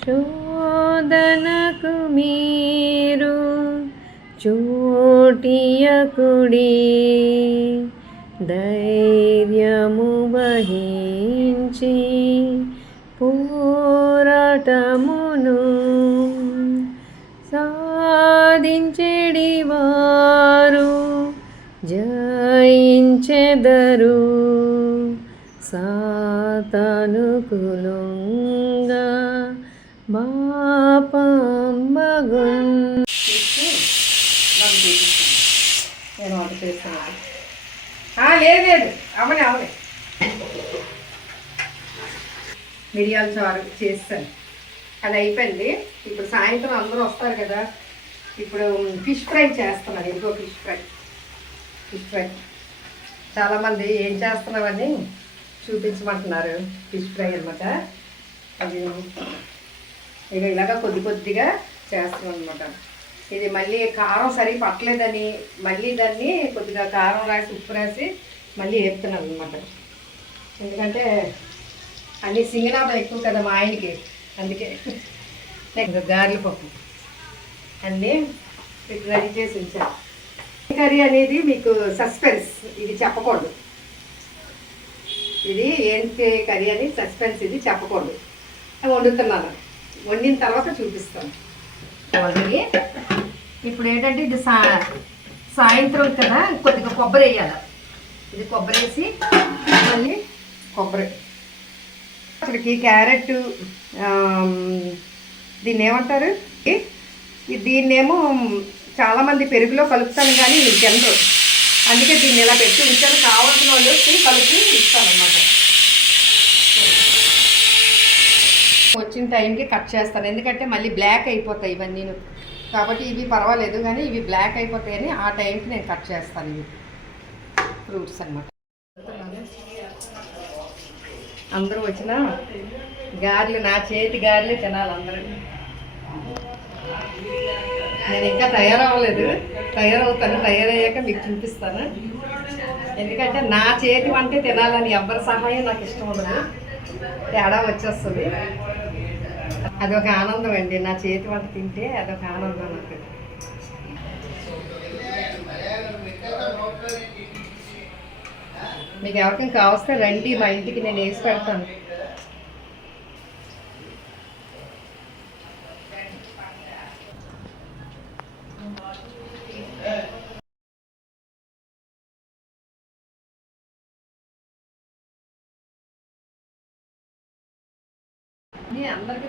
శోధనకు మీరు చోటియకుడి, ధైర్యము వహించి పోరాటమును సాధించెడి వారు జయించెదరు. సాతానుకు లొంగా పాపంబగున్. నేను వంట చేస్తున్నాను. లేదు అవనే మిరియాల చారు చేస్తాను, అది అయిపోయింది. ఇప్పుడు సాయంత్రం అందరూ వస్తారు కదా, ఇప్పుడు ఫిష్ ఫ్రై చేస్తున్నాను. ఇంకో ఫిష్ ఫ్రై చాలామంది ఏం చేస్తున్నామని చూపించమంటున్నారు. ఫిష్ ఫ్రై అనమాట. అది ఇలాగా కొద్దిగా చేస్తున్నాం అనమాట. ఇది మళ్ళీ కారం సరిగ్గా పట్టలేదని మళ్ళీ దాన్ని కొద్దిగా కారం రాసి ఉప్పు రాసి మళ్ళీ వేపుతున్నాను అనమాట. ఎందుకంటే అన్నీ సింగనాథం ఎక్కువ కదా మా ఆయనకి, అందుకే. నెక్స్ట్ గారెల పప్పు అన్నీ రెడీ చేసి ఉంచాను. కర్రీ అనేది మీకు సస్పెన్స్, ఇది చెప్పకూడదు. ఇది ఏంటి కర్రీ అని సస్పెన్స్, ఇది చెప్పకూడదు. వండుతున్నాను, వండిన తర్వాత చూపిస్తాను. ఇప్పుడు ఏంటంటే ఇది సాయంత్రం కదా, కొద్దిగా కొబ్బరి వేయాలి. ఇది కొబ్బరి వేసి మళ్ళీ కొబ్బరి అక్కడికి క్యారెట్, దీన్ని ఏమంటారు, దీన్నేమో చాలామంది పెరుగులో కలుపుతాను కానీ మీరు తినరు, అందుకే దీన్ని ఇలా పెట్టి ఉంచాను. కావాల్సిన వాళ్ళు కలిపి ఇస్తాను అన్నమాట. వచ్చిన టైంకి కట్ చేస్తాను, ఎందుకంటే మళ్ళీ బ్లాక్ అయిపోతాయి ఇవన్నీ. కాబట్టి ఇవి పర్వాలేదు, కానీ ఇవి బ్లాక్ అయిపోతాయని ఆ టైంకి నేను కట్ చేస్తాను. ఇవి ఫ్రూట్స్ అన్నమాట. అందరూ వచ్చిన గారెలు, నా చేతి గారెలు తినాలి అందరూ. నేను ఇంకా తయారవ్వలేదు, తయారవుతాను. తయారయ్యాక మీకు చూపిస్తాను. ఎందుకంటే నా చేతి వంటే తినాలని ఎవరి సహాయం నాకు ఇష్టం ఉండదు, తేడా వచ్చేస్తుంది. అదొక ఆనందం అండి, నా చేతి వంట తింటే అదొక ఆనందం నాకు. మీకు ఎవరికైనా కావస్తే రండి, మా ఇంటికి నేను వేసి పెడతాను. అందరికీ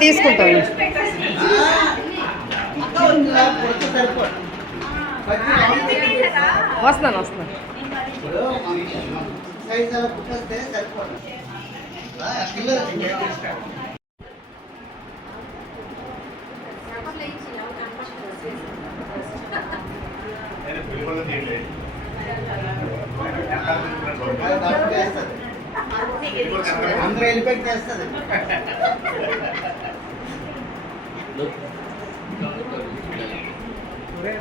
తీసుకుంటాను. వస్తున్నాను. అందరూ వెళ్ళిపోయి చేస్తుంది.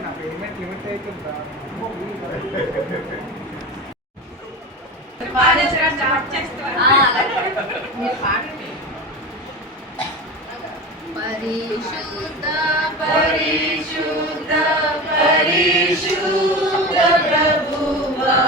నా పేమెంట్ లిమిట్ అవుతుందా? పరిశుద్ధ పరిశుద్ధ పరిశుద్ధ ప్రభువా,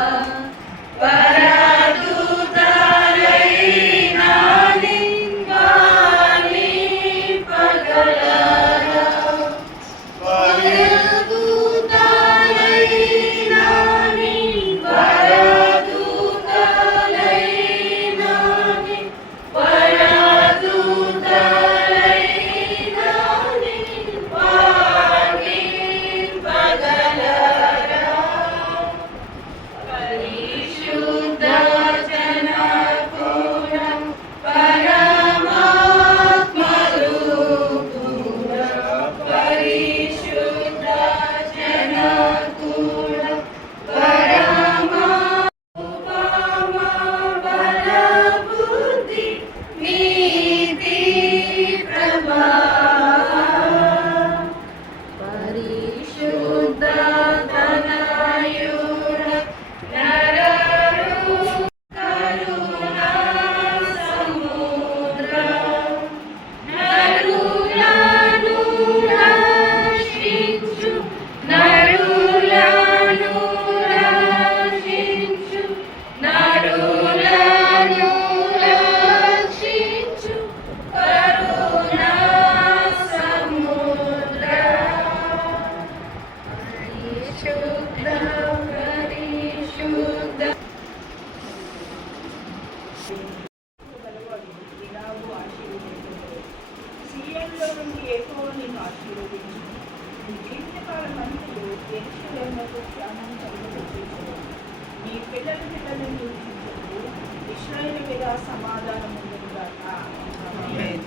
శుద్ధ పరిశుద్ధ సీఎంలో నుండి ఎక్కువ నేను ఆశీర్వదించు నీ జీవితకాల మందులు యెరూషలేమునకు క్షేమం కలుగజేయుము. నీ పిల్లలను నిరీక్షించు ఇశ్రాయేలు మీద సమాధానం ఉండుగాక. ఆమేన్.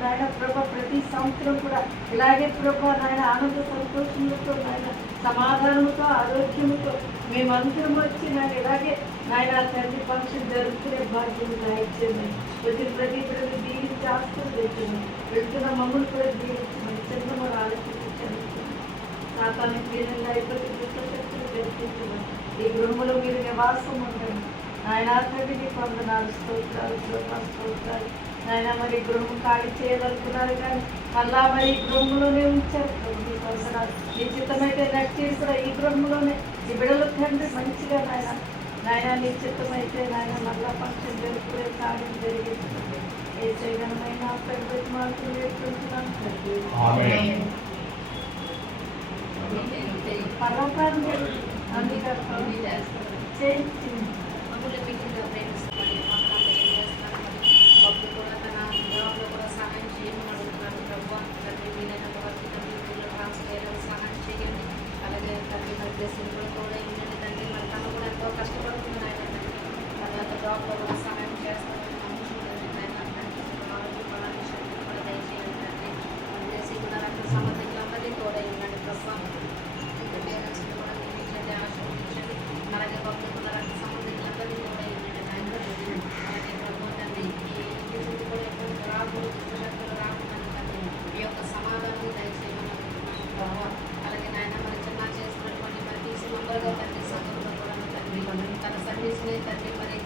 నాయన ప్రభా ప్రతి సంవత్సరం కూడా ఇలాగే ప్రభా నాయన ఆనంద సంతోషములతో నాయన సమాధానముతో ఆరోగ్యముతో మేమందరం వచ్చి నాయన ఇలాగే నాయన తండ్రి ఫంక్షన్ జరుపుకునే భాగ్యం దాయించండి. ప్రతి బిడ్డలు దీవించి ఆశీర్వదించండి. వెళ్తున్న మమ్మల్ని కూడా దీవించమని చిన్న మన ఆలోచించండి. సాతాను క్రియలు అయిపోతే దుష్టశక్తులు జరిపించమని ఈ గృహంలో మీరు నివాసం ఉండండి. నాయన తండ్రి మీకు వందనాలు స్తోత్రాలు స్తోత్రాలు. నాయన మరి గృహం ఖాళీ చేయాలనుకున్నారు కానీ మళ్ళా మరి ఈ గృహంలోనే ఉంచారు. మీకు వందనాలు. మీ చిత్తమైతే నెక్స్ట్ ఇయర్ కూడా ఈ గృహంలోనే ఈ బిడ్డలు తండ్రి మంచిగా నాయన నీ చిత్తమైతే నాయన మళ్ళా ఫంక్షన్ జరుపుకునే కార్యం జరిగించండి. ఏ చేయగలమైన పెద్ద మార్పులు నేర్చుకుంటున్నాను తండ్రి. పర్వకాలం చేయించింది. మమ్మల్ని మిగిలిన ప్రేమిస్తామని భక్తులు కూడా తన జాబ్లో కూడా సహాయం చేయమని అడుగుతున్నాను. ప్రభు తండ్రి వీలైనంత వరకు తండ్రి వీళ్ళు ట్రాన్స్ఫర్ చేయడానికి సహాయం చేయండి. అలాగే తండ్రి మరి బ్లెస్సింగ్ కూడా కూడా ఏంటంటే తండ్రి మరి తను కూడా ఎంతో కష్టపడుతుంది ఆయన తండ్రి తర్వాత జాబ్లో కూడా సహాయం చేస్తామని నమ్ముతున్నాను. ఆయన తండ్రి ఆరోగ్యపడాలని శక్తి కూడా దయచేయండి తండ్రి. బ్లెస్సింగ్ కూడా రక్త సంబంధికులందరినీ కూడా ఏంటంటే ప్రభు పేరెంట్స్ కూడా నిర్మించండి ఆశీర్వదించండి. అలాగే భక్తులు రక్త సంబంధికులందరినీ కూడా ఏంటంటే ఆయన అలాగే ప్రభు తండ్రి ఈ స్థితి కూడా ఎటువంటి రాకూడదు దుష్టశక్తులు రాకుండా తండ్రి ఈ యొక్క సమాధానం దయచేయమని ప్రభు. అలాగే నాయన మరి చిన్న చేస్తున్నటువంటి మరి టీసీ మెంబర్గా తండ్రి సంఘంలో కూడా తండ్రి తన సర్వీస్ని తండ్రి మరి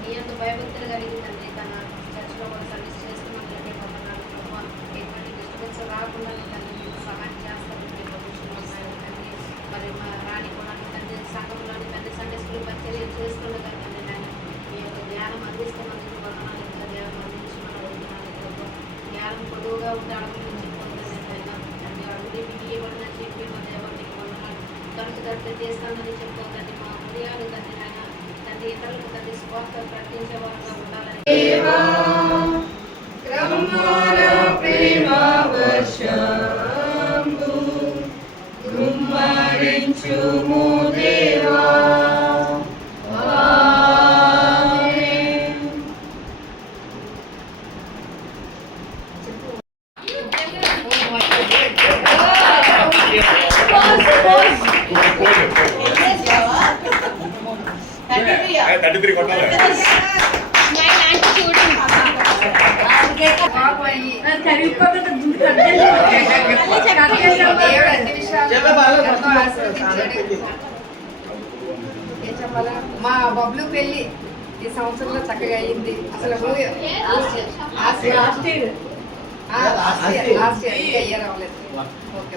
నీ యొక్క భయభక్తులు కలిగి తండ్రి తన చర్చిలో కూడా సర్వీస్ చేస్తున్నట్లయితే కొంతనాడు ప్రభు ఎటువంటి డిస్టర్బెన్స్ రాకుండా తండ్రి మీకు సహాయం చేస్తారని మీ భవిష్యత్తు తండ్రి మరి మా రాణి కూడా తండ్రి సంఘంలోని తండ్రి సండే స్కూల్ పరిచర్య చేస్తుండగా తండ్రి నాయన మీ యొక్క జ్ఞానం అందిస్తున్నందుకు వందనాలు. ఇంకా జ్ఞానం అందించమని అడుగుతున్నాను ప్రభు. జ్ఞానం పొడవుగా ఉంటే అడుగు నుంచి పొందండి తండ్రి అడుగుని మీకు ఇవ్వడని చెప్పి మా దేవానికి వందనాలు. తనకు తండ్రి చేస్తానని చెప్తూ తండ్రి మా హృదయాలు తండ్రి నాయన తండ్రి ఇతరులకు తండ్రి స్వార్థ ప్రకటించే వారుగా ఉండాలని మా బబ్లు పెళ్ళి ఈ సంవత్సరంలో చక్కగా అయింది. అసలు లాస్ట్ ఇయర్ ఇంకా ఇయర్ అవ్వలేదు. ఓకే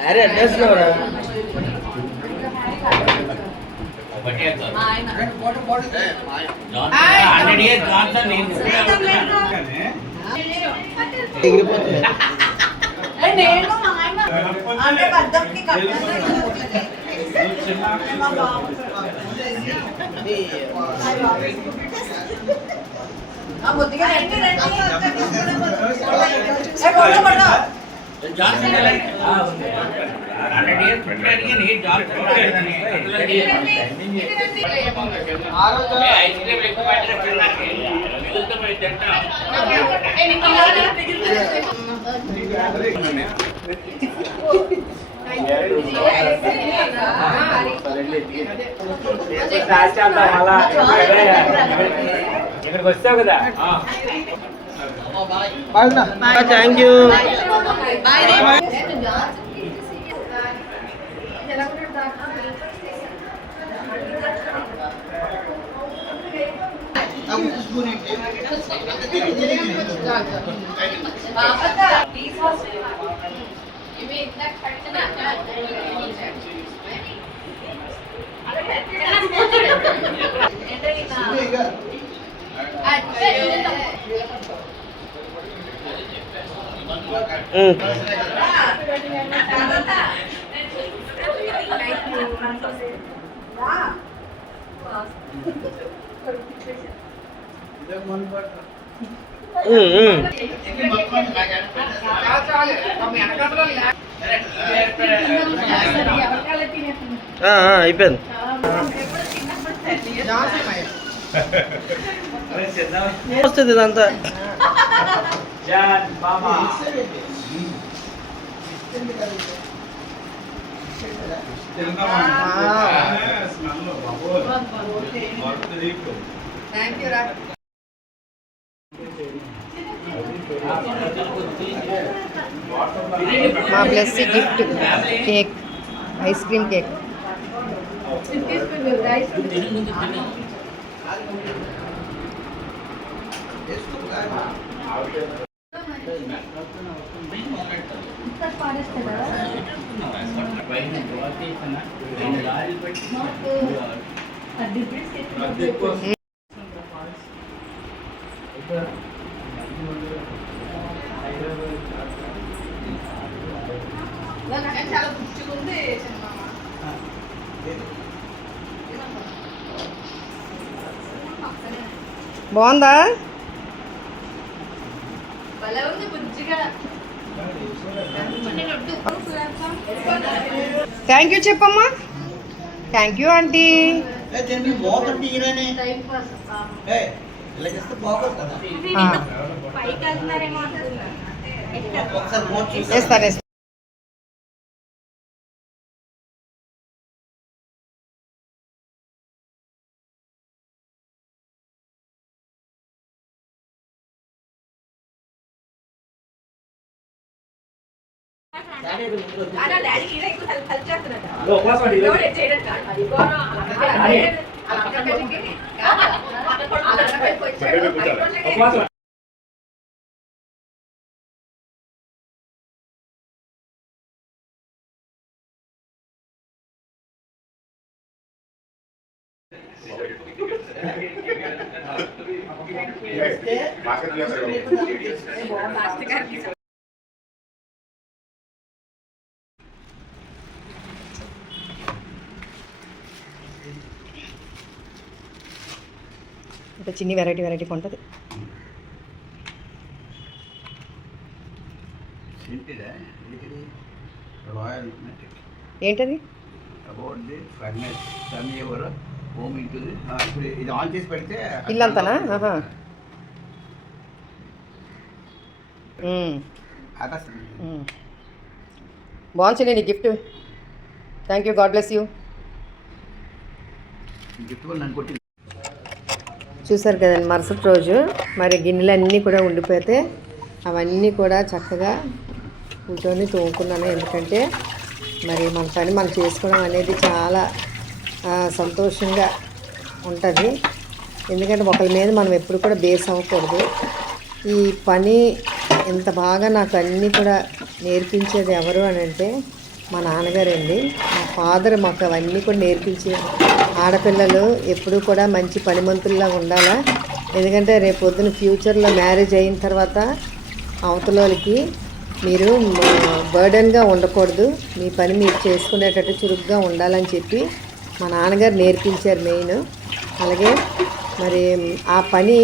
अरे एड्रेस क्या हो रहा है జాన్సన్ ఇక్కడికి వచ్చావు కదా. Thank you. అయిపోయింది. వస్తుంది ఇదంతా. థ్యాంక్ యూ రా. మా Blessy gift cake, ice cream cake. బాగుందా? థ్యాంక్ యూ చెప్పమ్మా. Thank you aunty. వేస్తాను. ఇంకా చిన్ని వెరైటీ ఉంటుంది. ఏంటది? ఇల్లంతానా? బాగుంది నీ gift. Thank you. God bless you. చూసారు కదండి, మరుసటి రోజు మరి గిన్నెలన్నీ కూడా ఉండిపోతే అవన్నీ కూడా చక్కగా కూర్చొని తోముకున్నాను. ఎందుకంటే మరి మన పని మనం చేసుకోవడం అనేది చాలా సంతోషంగా ఉంటుంది. ఎందుకంటే ఒకరి మీద మనం ఎప్పుడు కూడా బేస్ అవ్వకూడదు. ఈ పని ఎంత బాగా నాకు అన్నీ కూడా నేర్పించేది ఎవరు అని అంటే మా నాన్నగారండి. మా ఫాదర్ మాకు అవన్నీ కూడా నేర్పించే ఆడపిల్లలు ఎప్పుడూ కూడా మంచి పనిమంతుల్లా ఉండాలా. ఎందుకంటే రేపు పొద్దున ఫ్యూచర్లో మ్యారేజ్ అయిన తర్వాత అవతలకి మీరు బర్డన్గా ఉండకూడదు, మీ పని మీరు చేసుకునేటట్టు చురుగ్గా ఉండాలని చెప్పి మా నాన్నగారు నేర్పించారు మెయిన్. అలాగే మరి ఆ పని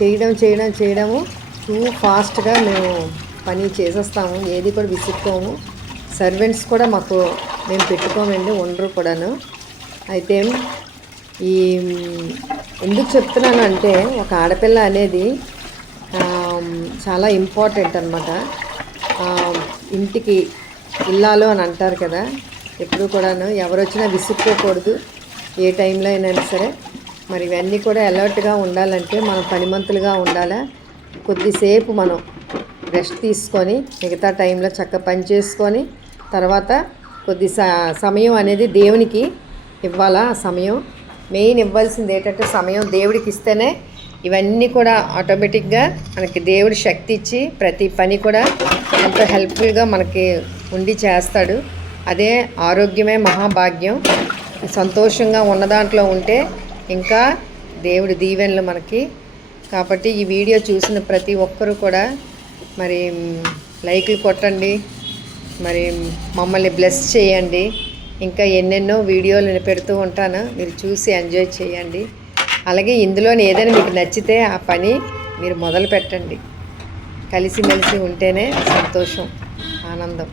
చేయడము టూ ఫాస్ట్గా మేము పని చేసేస్తాము, ఏది కూడా విసుక్కోము. సర్వెంట్స్ కూడా మాకు మేము పెట్టుకోమండి, ఉండరు కూడాను. అయితే ఈ ఎందుకు చెప్తున్నాను అంటే ఒక ఆడపిల్ల అనేది చాలా ఇంపార్టెంట్ అనమాట. ఇంటికి ఇల్లాలు అని అంటారు కదా, ఎప్పుడు కూడాను ఎవరు వచ్చినా విసుక్కోకూడదు ఏ టైంలో అయినా సరే. మరి ఇవన్నీ కూడా అలర్ట్గా ఉండాలంటే మనం పనిమంతులుగా ఉండాలా. కొద్దిసేపు మనం రెస్ట్ తీసుకొని మిగతా టైంలో చక్కగా పని చేసుకొని తర్వాత కొద్ది సమయం అనేది దేవునికి ఇవ్వాలా. ఆ సమయం మెయిన్ ఇవ్వాల్సింది ఏంటంటే సమయం దేవుడికి ఇస్తేనే ఇవన్నీ కూడా ఆటోమేటిక్గా మనకి దేవుడు శక్తి ఇచ్చి ప్రతి పని కూడా ఎంతో హెల్ప్ఫుల్గా మనకి ఉండి చేస్తాడు. అదే ఆరోగ్యమే మహాభాగ్యం. సంతోషంగా ఉన్న దాంట్లో ఉంటే ఇంకా దేవుడి దీవెనలు మనకి. కాబట్టి ఈ వీడియో చూసిన ప్రతి ఒక్కరూ కూడా మరి లైక్లు కొట్టండి, మరి మమ్మల్ని బ్లెస్ చేయండి. ఇంకా ఎన్నెన్నో వీడియోలు పెడుతూ ఉంటాను, మీరు చూసి ఎంజాయ్ చేయండి. అలాగే ఇందులోని ఏదైనా మీకు నచ్చితే ఆ పని మీరు మొదలు పెట్టండి. కలిసిమెలిసి ఉంటేనే సంతోషం, ఆనందం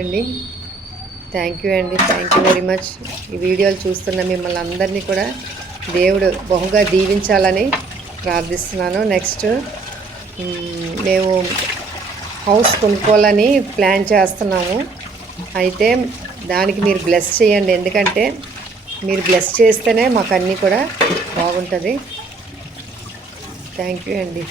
అండి. థ్యాంక్ యూ అండి, థ్యాంక్ యూ వెరీ మచ్. ఈ వీడియోలు చూస్తున్న మిమ్మల్ని అందరినీ కూడా దేవుడు బహుగా దీవించాలని ప్రార్థిస్తున్నాను. నెక్స్ట్ మేము హౌస్ కొనుక్కోవాలని ప్లాన్ చేస్తున్నాము. అయితే దానికి మీరు బ్లెస్ చేయండి, ఎందుకంటే మీరు బ్లెస్ చేస్తేనే మాకు అన్నీ కూడా బాగుంటుంది. థ్యాంక్ యూ అండి.